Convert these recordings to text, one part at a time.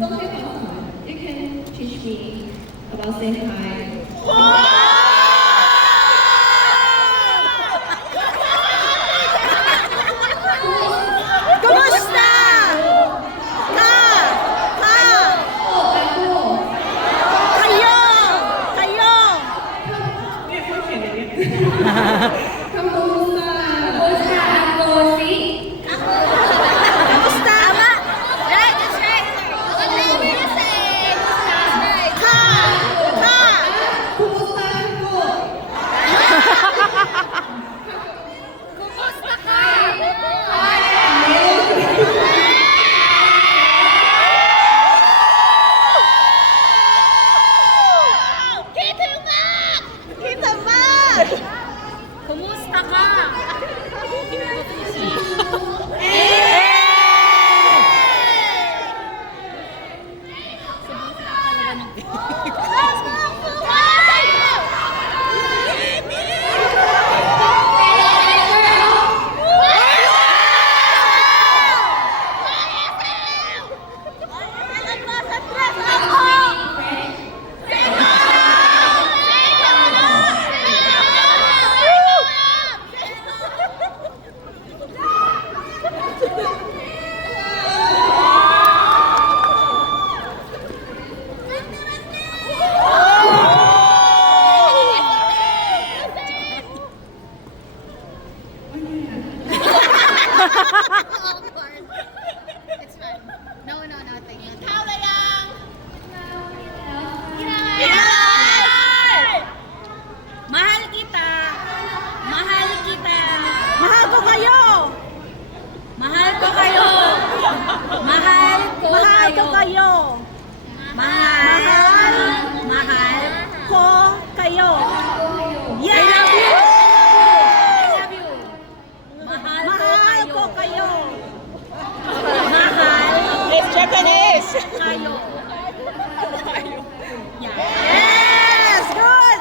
Don't be awkward. You can teach me about saying hi. Kumusta? Kayo! Kayo! Kamusta? Kamusta ako si? Kumusta? Right, that's right. What are you gonna say? That's right. Kumusta ako? Kumusta ka? Kita ba? Kita ba? Kumusta ka? It's fine. No, nothing. Ikaw na lang. Mahal kita. Mahal kita. Mahal ko kayo. Mahal ko kayo. Mahal ko kayo. Mahal ko kayo. Yeah! I love you. Mahal ko kayo. Mahal. It's Japanese. Kayo. Yes! Good!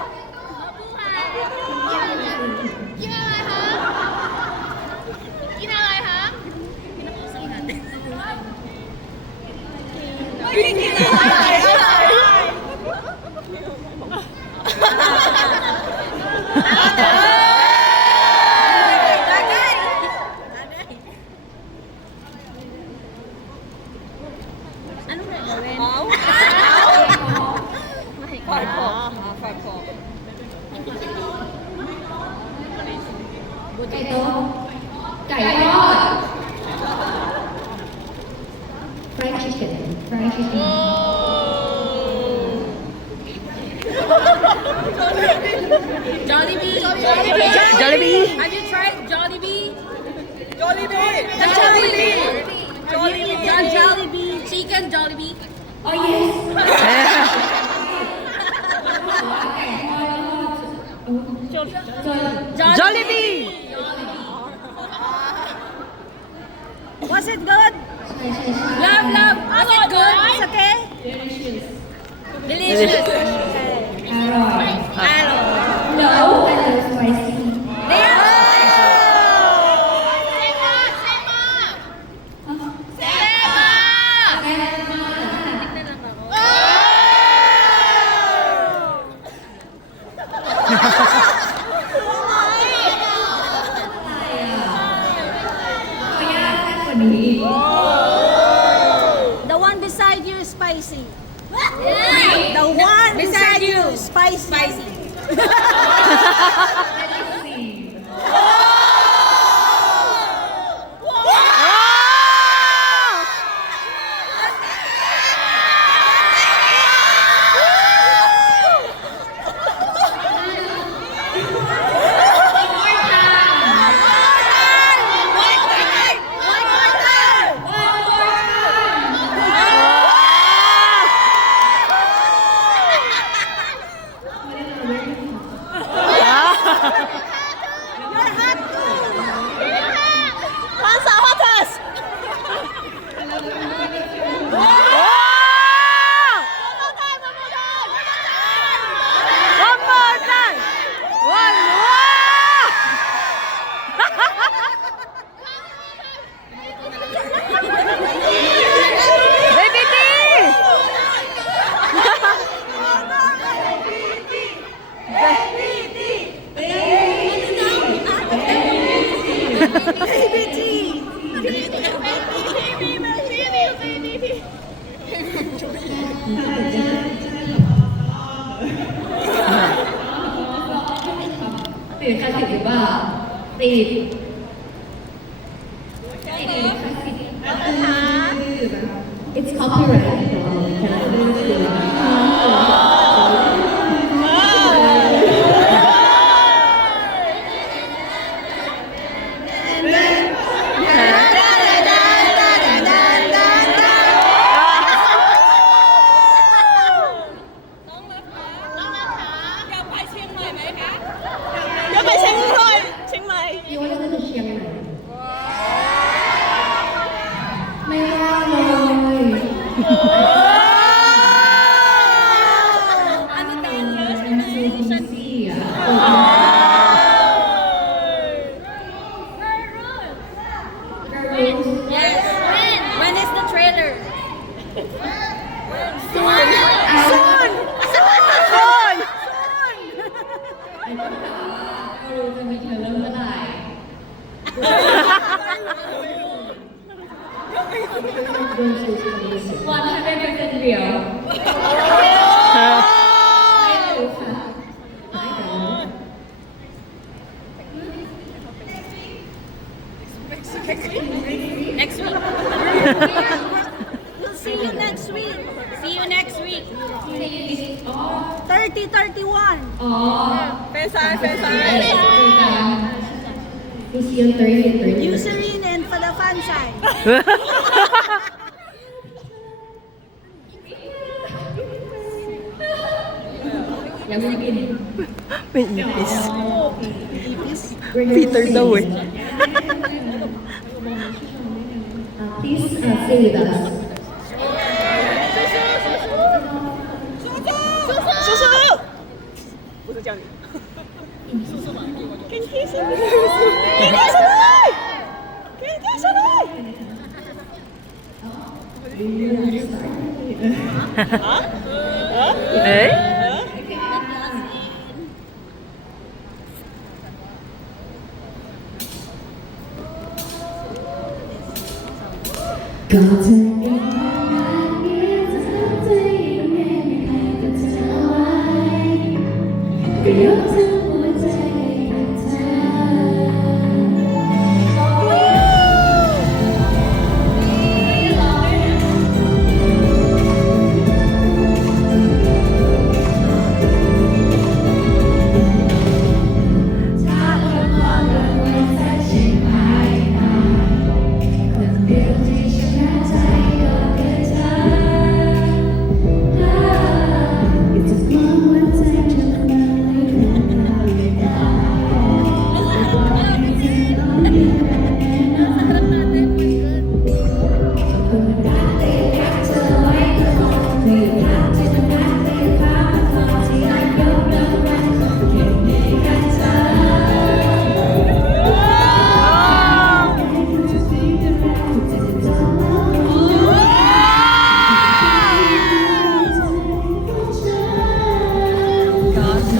Ano na gawin? Fried chicken. Fried chicken. Jollibee. Have you tried Jollibee? The Jollibee. Jollibee. Chicken Jollibee. Oh yes. Jollibee. Was it good? Love. Was it good? It's okay? Delicious. Arroy. No, that is spicy. The one beside you is spicy. The one beside you is spicy. Baby D! ติดคลาสสิกหรือเปล่าติดคลาสสิก It's copyright You want to go to เชียงใหม่ไม่ยากเลยอันนี้แต่งเยอะใช่ไหม ฉันดีอ่ะ Yes. When is the trailer? Soon! รู้จะมีเธอเริ่มเมื่อไหร่100% real ไม่รู้ค่ะ Next week. We'll see you next week. See you next week. 30-31. อ๋อ เป็นซ้าย We see you on 30. Eucerin and for the fan side. ยังไม่บิน เป็นอีพิส Peter daw eh. Please stay with us. 不是叫你。ก็เธอเองจะทำใจยังไงไม่ให้กับเธอไว้ก็ยกทั้งหัวใจให้กับเธถ้าเธอพอเดินไว้สักชิ้นภายในคนเดียวที่ชนะใจก็คือเธออยากจะกลัวหัวใจเธอมาไม่คงทำไม่ได้บอกให้เธอต้องมีแค่แน่นอนคนรักได้รักเธอไว้ตลอดไม่รักที่จะรักได้พามาทอดที่อายุเริ่มมันเก็บในกันเธ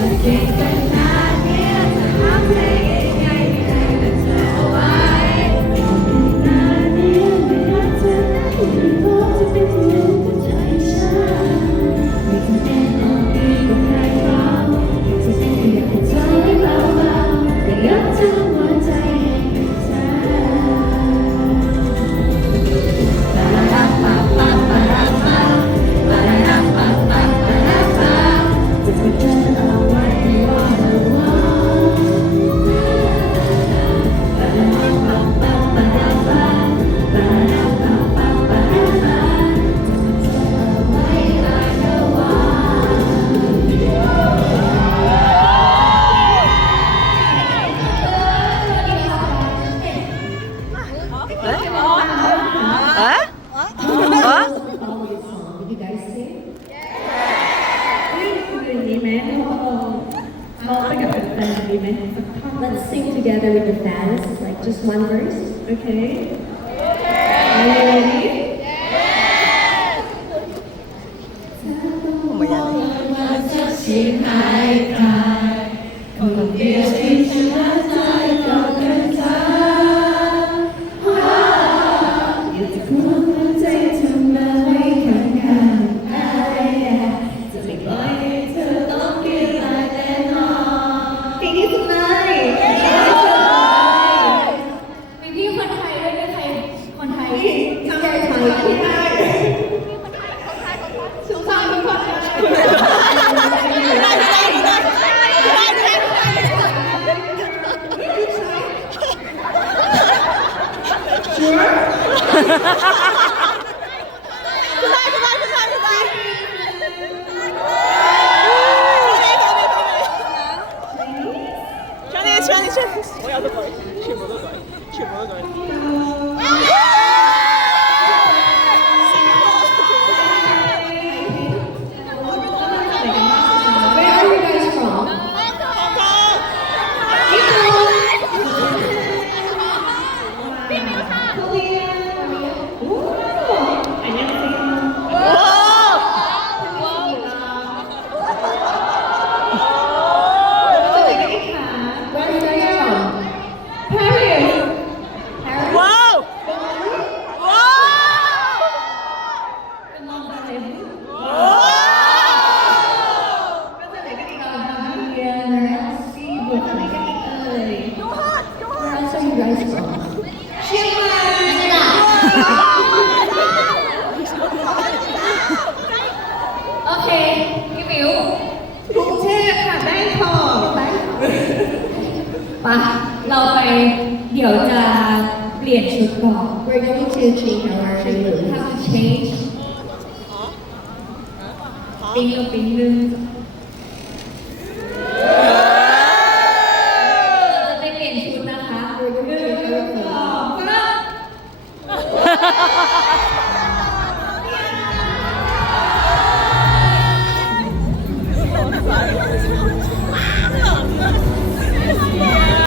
อเก่งขนาดนี้จะทำได้ยังไงไม่ให้กับเธอเอาไว้นานนี้ไม่รักเธอไม่พอจะเป็นที่หนึ่งกับใจฉันไม่จำเป็นต้องดีกว่าใครเขาจะแค่อยากให้เธอได้เบาๆแต่ยกทั้งหัวใจให้กับเธอปาราปาปาปาราปาปาราปาปาปาราปาจะเธอเอาไว้ Let's sing together with the fans, like just one verse, okay? Are you ready? คนเดียวที่ชนะใจก็คือเธออยากจะควงหัวใจเธอมาไว้ข้างๆ ไทยที่ได้สุภาพทุกคน我要都可以，全部都可以，全部都可以。Where are you guys from? Where are you guys from? Paris. Wow! Merci beaucoup. Where else are you guys from? Chiang Okay พี่มิว กรุงเทพค่ะแบงคอกไป ไปเราไปเดี๋ยวจะเปลี่ยนชุดก่อน We're going to change our have to change ปิ้งกับปิ้งนึง